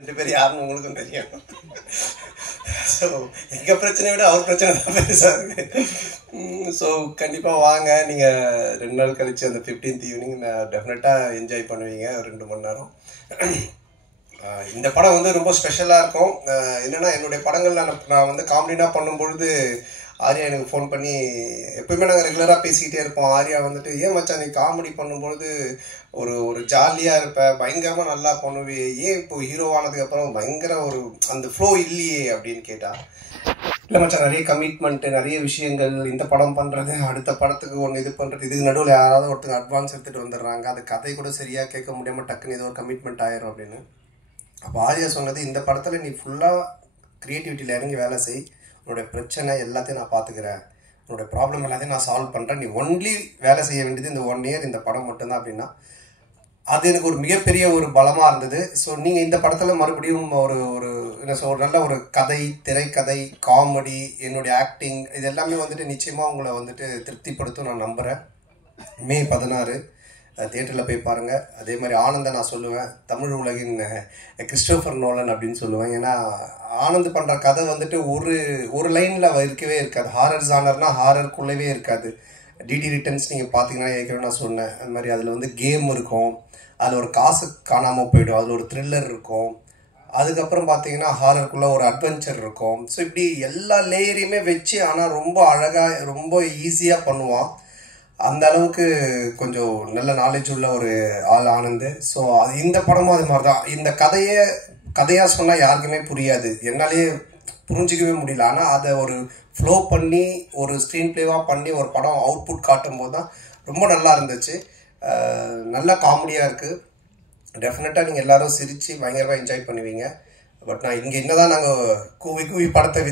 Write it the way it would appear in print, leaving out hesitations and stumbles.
2 பேர் யாருன்னு உங்களுக்கும் தெரியும். ஸோ எங்கள் பிரச்சனையை விட அவர் பிரச்சனை தான் பெருசாக இருக்குது. ஸோ கண்டிப்பாக வாங்க. நீங்கள் 2 நாள் கழித்து அந்த 15th ஈவினிங் நான் டெஃபினட்டாக என்ஜாய் பண்ணுவீங்க 2 மணி நேரம். இந்த படம் வந்து ரொம்ப ஸ்பெஷலாக இருக்கும். என்னென்னா என்னுடைய படங்கள் நான் வந்து காமெடினா பண்ணும்பொழுது ஆர்யா எனக்கு ஃபோன் பண்ணி, எப்போயுமே நாங்கள் ரெகுலராக பேசிக்கிட்டே இருப்போம். ஆர்யா வந்துட்டு, ஏன் மச்சான் நீ காமெடி பண்ணும்பொழுது ஒரு ஜாலியாக இருப்ப, பயங்கரமாக நல்லா பண்ணுவே, ஏன் இப்போ ஹீரோவானதுக்கப்புறம் பயங்கர அந்த ஃப்ளோ இல்லையே அப்படின்னு கேட்டால், இல்லை மச்சான் நிறைய கமிட்மெண்ட்டு, நிறைய விஷயங்கள், இந்த படம் பண்ணுறது, அடுத்த படத்துக்கு ஒன்று இது பண்ணுறது, இதுக்கு நடுவில் யாராவது ஒருத்தங்க அட்வான்ஸ் எடுத்துகிட்டு வந்துடுறாங்க, அது கதை கூட சரியாக கேட்க முடியாமல் டக்குன்னு ஏதோ ஒரு கமிட்மெண்ட் ஆயிரும் அப்படின்னு. அப்போ ஆர்யா சொன்னது, இந்த படத்தில் நீ ஃபுல்லாக க்ரியேட்டிவிட்டியில் இறங்கி வேலை செய், உன்னோட பிரச்சனை எல்லாத்தையும் நான் பார்த்துக்கிறேன், உன்னோட ப்ராப்ளம் எல்லாத்தையும் நான் சால்வ் பண்ணுறேன், நீ ஒன்லி வேலை செய்ய வேண்டியது இந்த 1 இயர் இந்த படம் மட்டும்தான் அப்படின்னா, அது எனக்கு ஒரு மிகப்பெரிய ஒரு பலமாக இருந்தது. ஸோ நீங்கள் இந்த படத்தில் மறுபடியும் என்ன சொல்ற நல்ல ஒரு கதை, திரைக்கதை, காமெடி, என்னுடைய ஆக்டிங், இது எல்லாமே வந்துட்டு நிச்சயமாக உங்களை வந்துட்டு திருப்திப்படுத்தும் நான் நம்புகிறேன். மே 16 தியேட்டரில் போய் பாருங்கள். அதே மாதிரி ஆனந்தை நான் சொல்லுவேன், தமிழ் உலகின் கிறிஸ்டோஃபர் நோலன் அப்படின்னு சொல்லுவேன். ஏன்னா ஆனந்த் பண்ணுற கதை வந்துட்டு ஒரு லைனில் இருக்கவே இருக்காது. ஹாரர் ஜானர்னா ஹாரருக்குள்ளவே இருக்காது. டிடி ரிட்டர்ன்ஸ் நீங்கள் பார்த்தீங்கன்னா ஏற்கனவே நான் சொன்னேன், அது மாதிரி அதில் வந்து கேம் இருக்கும், அதில் ஒரு காசு காணாமல் போயிடும், அதில் ஒரு த்ரில்லர் இருக்கும், அதுக்கப்புறம் பார்த்தீங்கன்னா ஹாரருக்குள்ளே ஒரு அட்வென்ச்சர் இருக்கும். ஸோ இப்படி எல்லா லேயரையுமே வச்சு ஆனால் ரொம்ப அழகாக ரொம்ப ஈஸியாக பண்ணுவான். அந்த அளவுக்கு கொஞ்சம் நல்ல நாலேஜ் உள்ள ஒரு ஆள் ஆனந்த். ஸோ இந்த படமும் அது மாதிரி தான். இந்த கதையாக சொன்னால் யாருக்குமே புரியாது, என்னாலேயே புரிஞ்சிக்கவே முடியல. ஆனால் அதை ஒரு ஃப்ளோ பண்ணி ஒரு ஸ்க்ரீன் பிளேவாக பண்ணி ஒரு படம் அவுட்புட் காட்டும் போது தான் ரொம்ப நல்லா இருந்துச்சு. நல்ல காமெடியாக இருக்குது. டெஃபினட்டாக நீங்கள் எல்லோரும் சிரித்து பயங்கரமாக என்ஜாய் பண்ணுவீங்க. பட் நான் இங்கே என்ன தான் நாங்கள் கூவி படத்தை